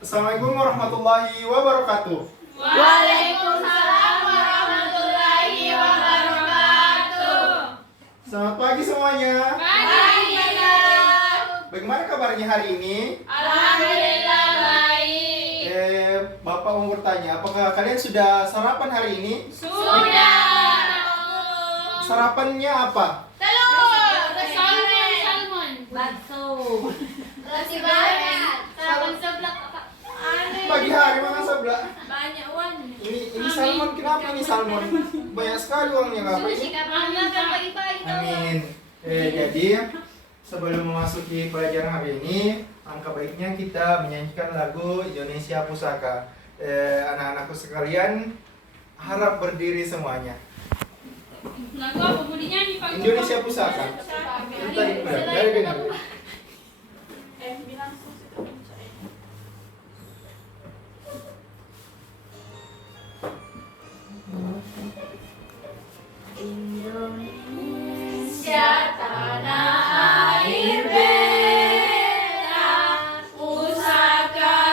Assalamualaikum warahmatullahi wabarakatuh. Waalaikumsalam warahmatullahi wabarakatuh. Selamat pagi semuanya. Pagi. Bagaimana kabarnya hari ini? Alhamdulillah baik. Bapak mau bertanya, apakah kalian sudah sarapan hari ini? Sudah. Sarapannya apa? Telur. Salmon. Bakso. Nasi banyak. Salmon seblak apa? Pagi hari makan sebelah. Banyak uang. Ini salmon, kenapa ini salmon? Banyak sekali uangnya Kak. Pagi-pagi. Amin. Jadi sebelum memasuki pelajaran hari ini, angka baiknya kita menyanyikan lagu Indonesia Pusaka. Anak-anakku sekalian, harap berdiri semuanya. Lagu apa mau dinyanyi Pak? Indonesia Pusaka. Tadi dari dengar. Indonesia tanah air beta, pusaka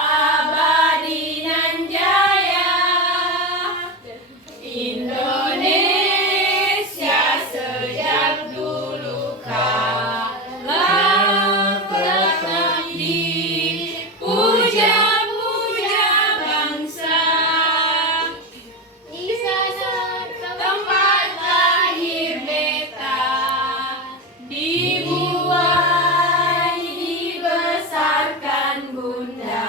abadi nan jaya. Indonesia sejak dulu kala tetap dipuja-puja bangsa. Di sana tempat lahir beta, dibuai dibesarkan bunda.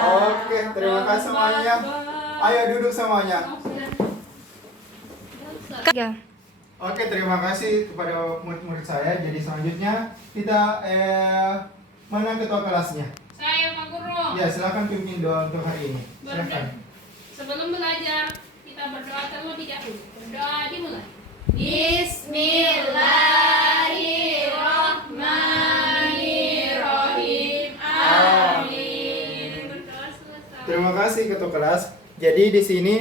Oke, terima kasih semuanya. Ayo duduk semuanya. Oke, terima kasih kepada murid-murid saya. Jadi selanjutnya kita mana ketua kelasnya? Saya Pak Guru. Ya, silakan pimpin doa untuk hari ini. Silakan. Sebelum belajar kita berdoa terlebih dahulu. Berdoa dimulai. Bismillahirrahmanirrahim. Amin. Berdoa selesai. Terima kasih ketua kelas. Jadi di sini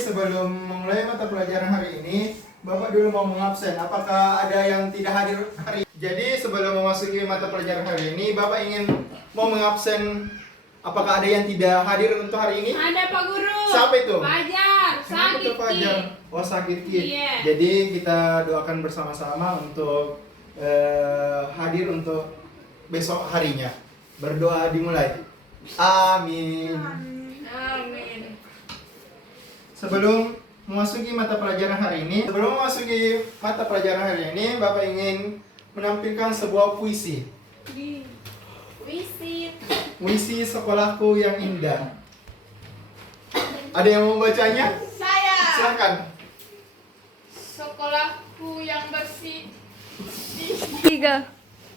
sebelum memulai mata pelajaran hari ini, Bapak dulu mau mengabsen. Apakah ada yang tidak hadir hari ini? Jadi sebelum memasuki mata pelajaran hari ini, Bapak ingin mau mengabsen. Apakah ada yang tidak hadir untuk hari ini? Ada Pak Guru. Siapa itu? Fajar. Kenapa Sakit tuh Fajar? Ki. Oh, sakit Ki. Iya. Jadi kita doakan bersama-sama untuk hadir untuk besok harinya. Berdoa dimulai. Amin. Amin. Sebelum memasuki mata pelajaran hari ini, Bapak ingin menampilkan sebuah puisi. Wisit. Puisi sekolahku yang indah. Ada yang mau bacanya? Saya. Silakan. Sekolahku yang bersih.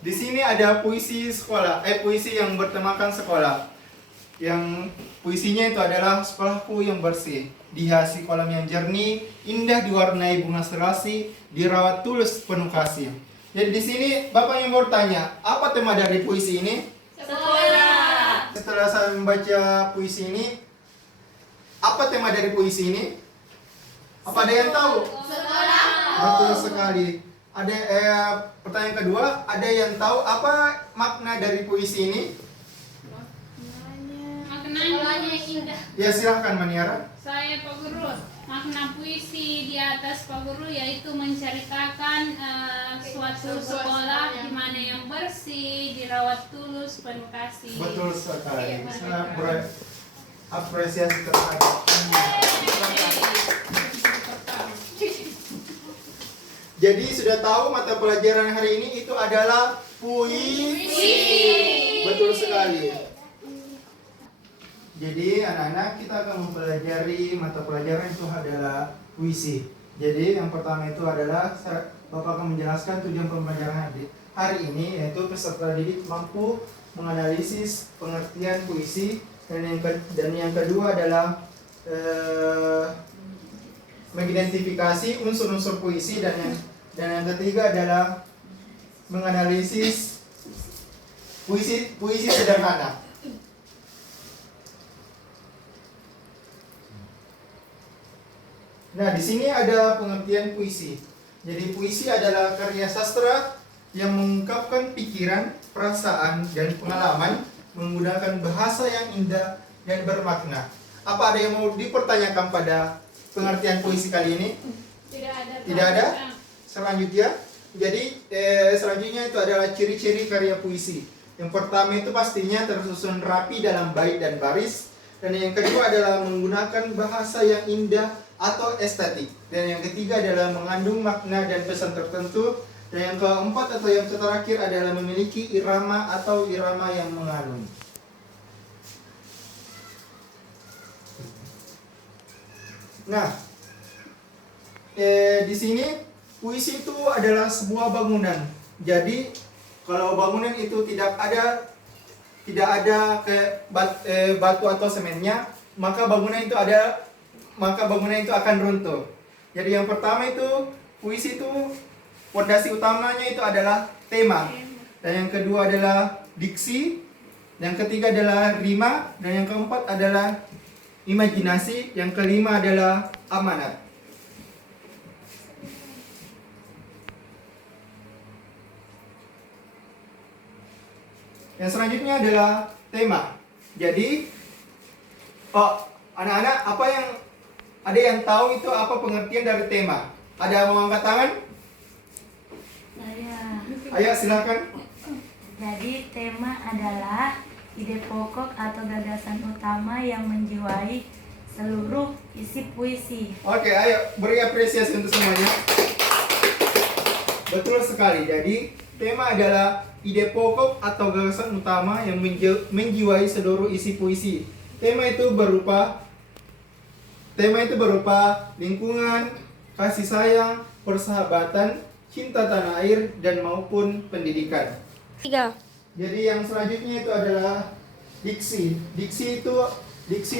Di sini ada puisi sekolah, puisi yang bertemakan sekolah. Yang puisinya itu adalah sekolahku yang bersih, dihiasi kolam yang jernih, indah diwarnai bunga serasi, dirawat tulus penuh kasih. Jadi di sini Bapak yang bertanya, apa tema dari puisi ini? Sekolah. Setelah saya membaca puisi ini, apa tema dari puisi ini? Apa ada yang tahu? Sekolah. Betul sekali. Ada pertanyaan kedua, ada yang tahu apa makna dari puisi ini? Maknanya yang indah. Ya silahkan Maniara. Saya Pak Guru. Makna puisi di atas Pak Guru yaitu menceritakan suatu sekolah di mana yang bersih, dirawat tulus, penuh kasih. Betul sekali. Sangat berapresiasi terhadap. Jadi sudah tahu mata pelajaran hari ini itu adalah puisi. Betul sekali. Jadi anak-anak kita akan mempelajari mata pelajaran itu adalah puisi. Jadi yang pertama itu adalah Bapak akan menjelaskan tujuan pembelajaran hari ini, yaitu peserta didik mampu menganalisis pengertian puisi, dan yang kedua adalah mengidentifikasi unsur-unsur puisi, dan yang ketiga adalah menganalisis puisi sederhana. Nah, di sini ada pengertian puisi. Jadi puisi adalah karya sastra yang mengungkapkan pikiran, perasaan, dan pengalaman menggunakan bahasa yang indah dan bermakna. Apa ada yang mau dipertanyakan pada pengertian puisi kali ini? Tidak ada. Tidak ada? Selanjutnya, jadi selanjutnya itu adalah ciri-ciri karya puisi. Yang pertama itu pastinya tersusun rapi dalam bait dan baris. Dan yang kedua adalah menggunakan bahasa yang indah atau estetik. Dan yang ketiga adalah mengandung makna dan pesan tertentu. Dan yang keempat atau yang terakhir adalah memiliki irama atau irama yang mengalun. Nah, di sini puisi itu adalah sebuah bangunan. Jadi kalau bangunan itu tidak ada batu atau semennya, maka bangunan itu akan runtuh. Jadi yang pertama itu puisi itu fondasi utamanya itu adalah tema. Dan yang kedua adalah diksi, yang ketiga adalah rima, dan yang keempat adalah imajinasi, yang kelima adalah amanat. Yang selanjutnya adalah tema. Jadi, anak-anak, ada yang tahu itu apa pengertian dari tema? Ada yang mau angkat tangan? Saya. Ayo silakan. Jadi tema adalah ide pokok atau gagasan utama yang menjiwai seluruh isi puisi. Oke, ayo beri apresiasi untuk semuanya. Betul sekali. Jadi, tema adalah ide pokok atau gagasan utama yang menjiwai seluruh isi puisi. Tema itu berupa lingkungan, kasih sayang, persahabatan, cinta tanah air, dan maupun pendidikan. 3. Jadi yang selanjutnya itu adalah diksi. Diksi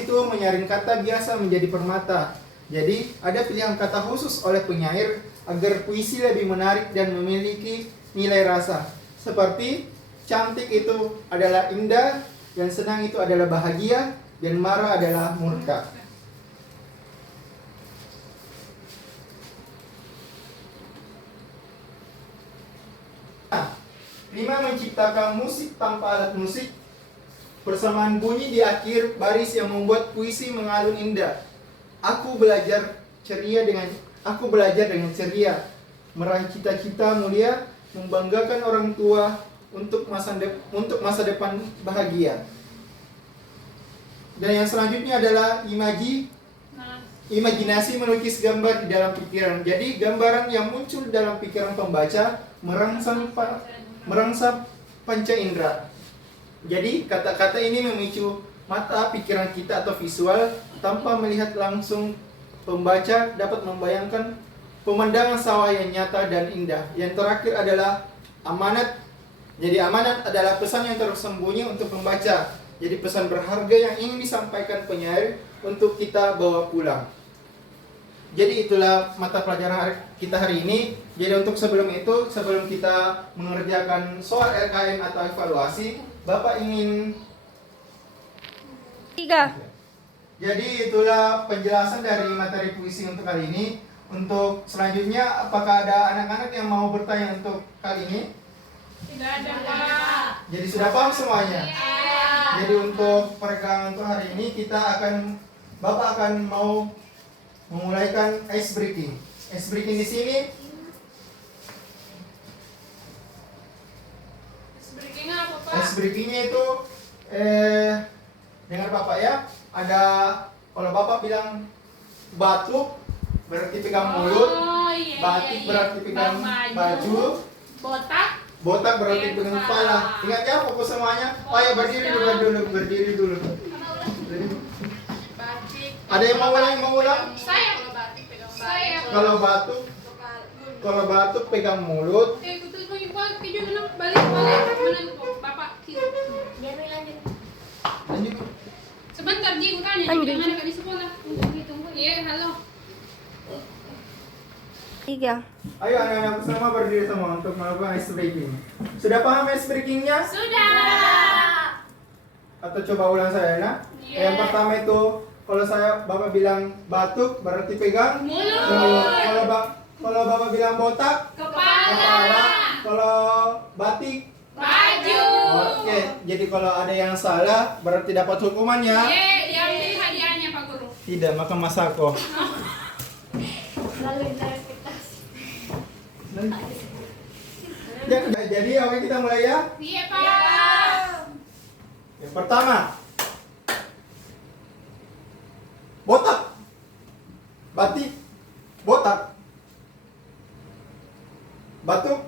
itu menyaring kata biasa menjadi permata. Jadi ada pilihan kata khusus oleh penyair agar puisi lebih menarik dan memiliki nilai rasa. Seperti cantik itu adalah indah, dan senang itu adalah bahagia, dan marah adalah murka. Nah, 5. Menciptakan musik tanpa alat musik. Persamaan bunyi di akhir baris yang membuat puisi mengalun indah. Aku belajar dengan ceria, meraih cita-cita mulia, membanggakan orang tua untuk masa depan bahagia. Dan yang selanjutnya adalah imajinasi melukis gambar di dalam pikiran. Jadi gambaran yang muncul dalam pikiran pembaca merangsang panca indera. Jadi kata-kata ini memicu mata pikiran kita atau visual tanpa melihat langsung. Pembaca dapat membayangkan pemandangan sawah yang nyata dan indah. Yang terakhir adalah amanat. Jadi amanat adalah pesan yang tersembunyi untuk pembaca. Jadi pesan berharga yang ingin disampaikan penyair untuk kita bawa pulang. Jadi itulah mata pelajaran kita hari ini. Jadi untuk sebelum kita mengerjakan soal LKM atau evaluasi, Bapak ingin 3. Jadi itulah penjelasan dari materi puisi untuk kali ini. Untuk selanjutnya, apakah ada anak-anak yang mau bertanya untuk kali ini? Tidak ada, Pak. Jadi sudah paham semuanya? Jadi untuk peregangan untuk hari ini Bapak akan mau memulaikan ice breaking. Ice breaking di sini Breakingnya apa, Pak? ice breakingnya itu dengar Bapak ya. Ada, kalau Bapak bilang batuk berarti pegang mulut, batik berarti pegang baju, botak berarti pegang kepala. Ingat ya fokus semuanya. Ayo berdiri dulu. Batik. Ada yang mau ulang? Saya. Kalau batik pegang batik. Kalau batuk pegang mulut. Lanjut. Sebentar, Ji, gue tanya. Lanjut. Gimana kak di sekolah? Tunggu. Iya, halo. 3. Ayo anak-anak semua berdiri semua untuk melakukan ice breaking. Sudah paham ice breakingnya? Sudah. Atau coba ulang saya ya. Yang pertama itu kalau Bapak bilang batuk berarti pegang Mulut. Kalau Bapak bilang botak Kepala. Kalau batik Baju. Oke, jadi kalau ada yang salah berarti dapat hukumannya. Diambil hadiahnya Pak Guru. Tidak, maka Masako. Lalu interpretasi. Jadi oke, kita mulai ya. Iya Pak. Yang pertama, botak, batik, botak, batuk.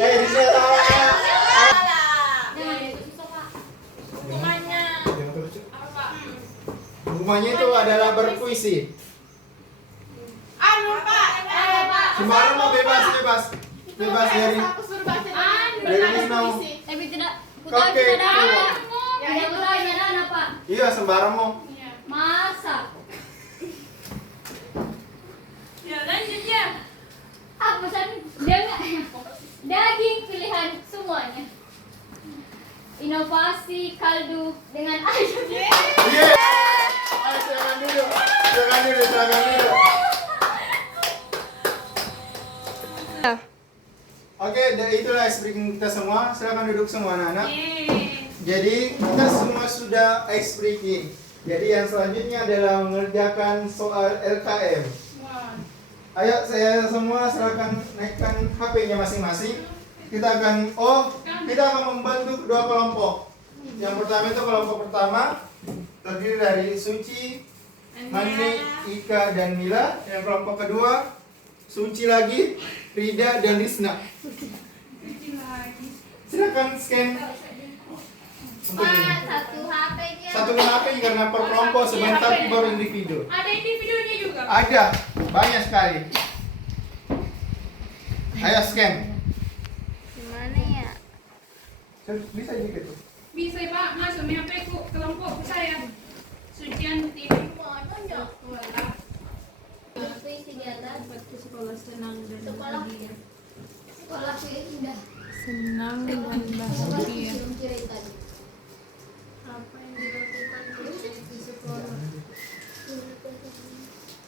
Di sini Hukumannya apa? hukumannya itu adalah berpuisi. Anu Pak. Sembarang mau bebas dari Aku suruh baca dari Wisnu. Tapi tidak, Oke. tidak berani anak Pak. Iya, sembarang mau. Masa? Ya lanjut ya. Apa sih? Daging pilihan semuanya. Inovasi kaldu dengan ayam. Iya. Ayo silakan dulu. Oke, itulah ice breaking kita semua. Silakan duduk semua anak-anak. Jadi kita semua sudah ice breaking. Jadi yang selanjutnya adalah mengerjakan soal LKM. Ayo saya semua silakan naikkan HP-nya masing-masing. Kita akan membentuk dua kelompok. Yang pertama itu kelompok pertama terdiri dari Suci, Mani, Ika, dan Mila. Yang kelompok kedua Suci lagi, Rida, dan Risna. Silakan scan untuk ini. Satu HP karena per kelompok sebentar baru individu. Ada individunya juga. Ada banyak sekali. Ayo scan. Gimana ya? Bisa juga tuh. Bisa Pak, masuk HP ku kelompok saya. Sucian TV. Sekolah senang dan bahagia. Sekolah indah. Senang dan bahagia. Apa yang dilakukan di sekolah?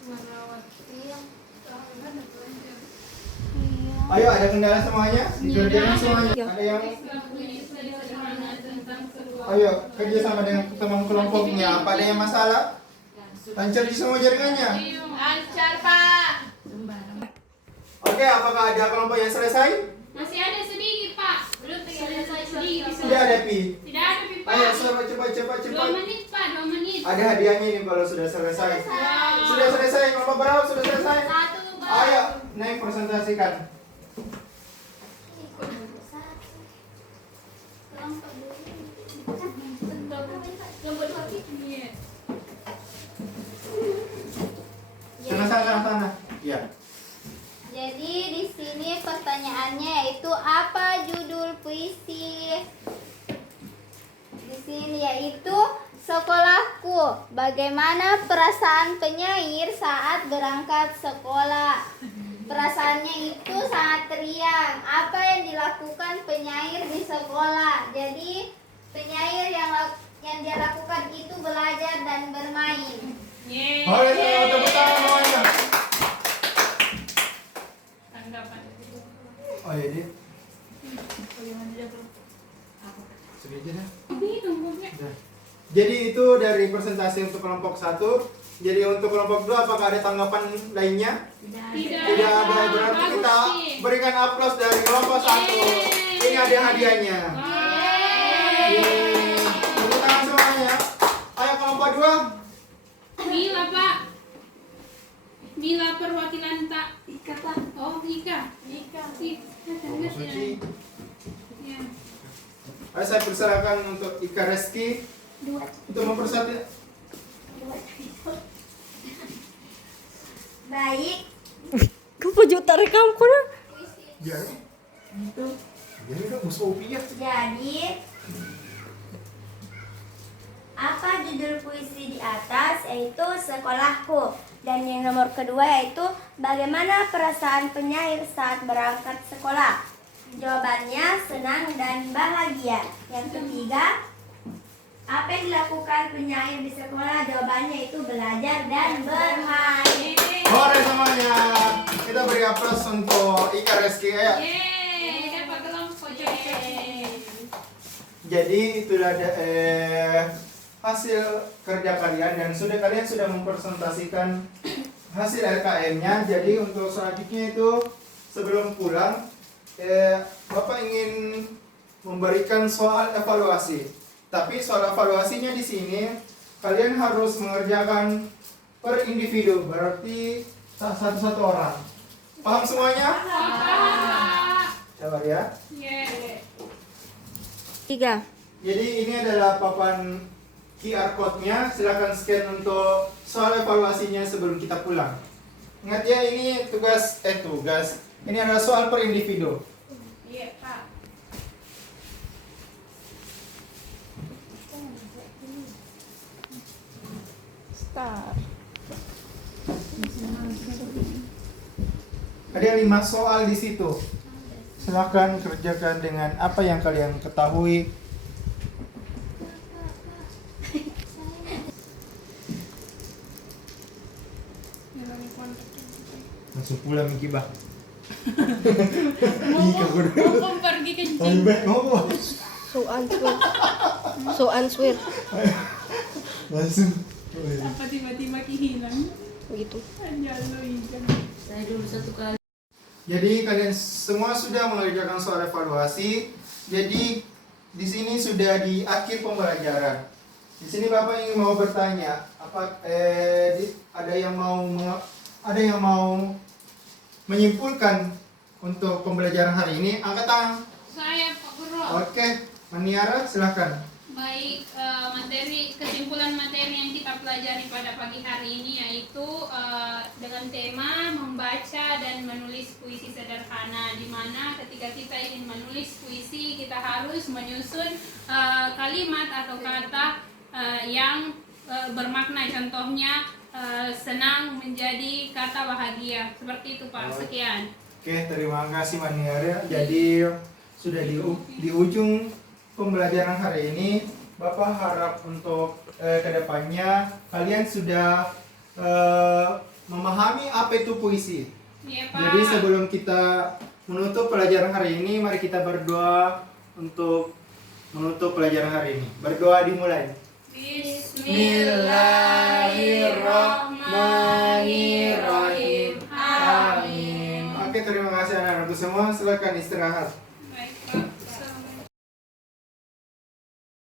Merawat Ayo, ada kendala semuanya? Dikerjakan semuanya. Ada yang ayo kerja sama dengan teman kelompoknya. Apa ada yang masalah? Lancar di semua jaringannya. Lancar Pak. Oke, apakah ada kelompok yang selesai? Masih ada sedikit Pak. Belum selesai sedikit. Tidak ada pi. Tidak ada Pi, Pak. Ayo cepat. 2 menit Pak, 2 menit. Ada hadiahnya ini kalau sudah selesai. Sudah selesai, kelompok berapa sudah selesai? Ayo, naik presentasikan. Sana. Ya. Jadi di sini pertanyaannya yaitu apa judul puisi? Di sini yaitu Sekolahku. Bagaimana perasaan penyair saat berangkat sekolah? Perasaannya itu sangat riang. Apa yang dilakukan penyair di sekolah? Jadi penyair yang dia lakukan itu belajar dan bermain. Yeay. Boleh selamat tepuk tangan semuanya. Tanggapan. Oh iya dia. Sudah aja dah. Dah. Jadi itu dari presentasi untuk kelompok 1. Jadi untuk kelompok 2 apakah ada tanggapan lainnya? Tidak ada. Berarti kita berikan aplaus dari kelompok 1. Ini ada hadiahnya. Yeay. Tepuk tangan semuanya. Ayo kelompok 2. Mila Pak. Mila perwakilan tak Ika Pak. Oh Ika. Suci. Ya. Ayo saya persilakan untuk Ika Reski untuk mempersatu. Baik. Kepujutan rekam kuna. Jadi itu. Jadi kan musuh ya. Jadi apa judul puisi di atas? Yaitu Sekolahku. Dan yang nomor kedua yaitu bagaimana perasaan penyair saat berangkat sekolah? Jawabannya senang dan bahagia. Yang ketiga, apa yang dilakukan penyair di sekolah? Jawabannya itu belajar dan bermain. Sore semuanya. Kita beri aplaus untuk Ika Reski. Ayo. Yeay. Jadi itulah hasil kerja kalian dan kalian sudah mempresentasikan hasil LKM-nya. Jadi untuk selanjutnya itu sebelum pulang, Bapak ingin memberikan soal evaluasi. Tapi soal evaluasinya di sini kalian harus mengerjakan per individu, berarti satu-satu orang. Paham semuanya? Sabar ya. Yeah. 3. Jadi ini adalah papan QR code-nya, silakan scan untuk soal evaluasinya sebelum kita pulang. Ingat ya, ini tugas. Ini adalah soal per individu. Iya, Pak. Start. Ada 5 soal di situ. Silakan kerjakan dengan apa yang kalian ketahui. Langsung pulang Miki bah. Mau pergi ke gym. So answer. Langsung. Apa tiba-tiba hilang? Begitu. Anjalo ikan. Saya dulu 1 kali. Jadi kalian semua sudah mengerjakan soal evaluasi. Jadi di sini sudah di akhir pembelajaran. Di sini Bapak ingin mau bertanya, ada yang mau menyimpulkan untuk pembelajaran hari ini? Angkat tangan. Saya Pak Guru. Oke, Maniara silahkan. Baik, kesimpulan materi yang kita pelajari pada pagi hari ini yaitu dengan tema membaca dan menulis puisi sederhana, di mana ketika kita ingin menulis puisi kita harus menyusun kalimat atau kata yang bermakna. Contohnya senang menjadi kata bahagia, seperti itu Pak. Sekian. Oke, terima kasih Maniara. Jadi sudah di ujung pembelajaran hari ini. Bapak harap untuk kedepannya kalian sudah memahami apa itu puisi. Iya Pak. Jadi sebelum kita menutup pelajaran hari ini, mari kita berdoa untuk menutup pelajaran hari ini. Berdoa dimulai. Bismillahirrahmanirrahim. Amin. Oke, terima kasih anak-anakku semua. Silakan istirahat.